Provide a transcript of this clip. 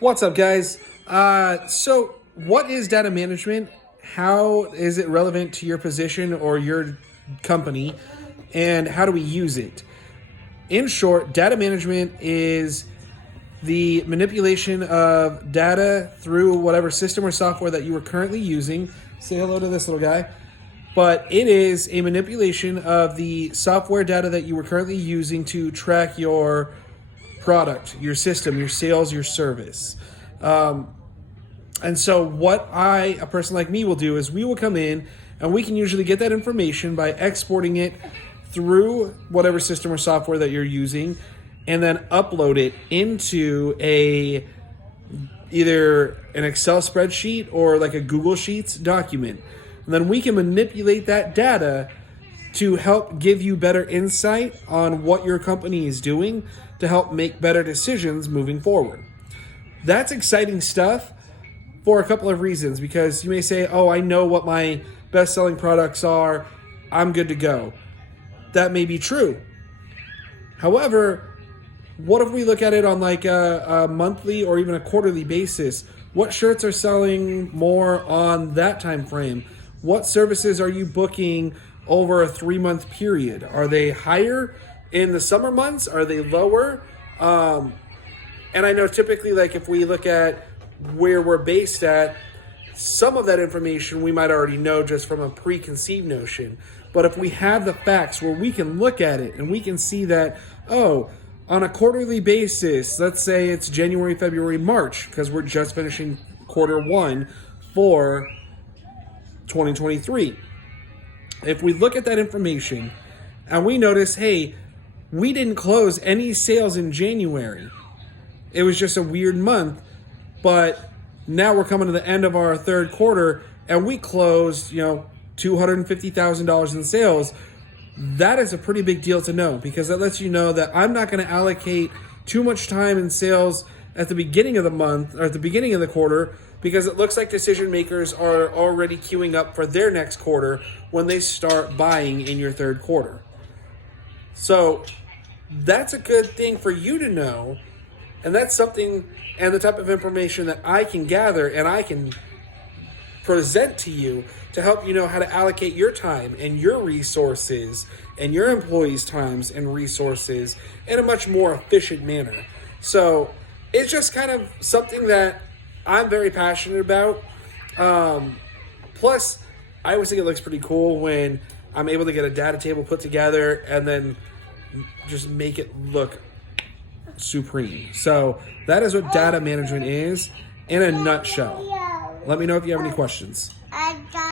What's up, guys? So, what is data management? How is it relevant to your position or your company? And how do we use it? In short, data management is the manipulation of data through whatever system or software that you are currently using. Say hello to this little guy. But it is a manipulation of the software data that you were currently using to track your product, your system, your sales, your service. And so, what a person like me, will do is we will come in and we can usually get that information by exporting it through whatever system or software that you're using and then upload it into either an Excel spreadsheet or like a Google Sheets document. And then we can manipulate that data to help give you better insight on what your company is doing to help make better decisions moving forward. That's exciting stuff for a couple of reasons, because you may say, oh, I know what my best selling products are, I'm good to go. That may be true. However, what if we look at it on like a monthly or even a quarterly basis? What shirts are selling more on that time frame? What services are you booking over a 3-month period? Are they higher in the summer months? Are they lower? And I know typically, like if we look at where we're based at, some of that information we might already know just from a preconceived notion. But if we have the facts where we can look at it and we can see that, oh, on a quarterly basis, let's say it's January, February, March, because we're just finishing quarter one for 2023. If we look at that information and we notice, hey, we didn't close any sales in January. It was just a weird month, but now we're coming to the end of our third quarter and we closed, $250,000 in sales. That is a pretty big deal to know, because that lets you know that I'm not going to allocate too much time in sales at the beginning of the month or at the beginning of the quarter, because it looks like decision makers are already queuing up for their next quarter when they start buying in your third quarter. So that's a good thing for you to know. And that's something and the type of information that I can gather and I can present to you to help you know how to allocate your time and your resources and your employees' times and resources in a much more efficient manner. So it's just kind of something that I'm very passionate about. Plus, I always think it looks pretty cool when I'm able to get a data table put together and then just make it look supreme. So that is what data management is in a nutshell. Let me know if you have any questions.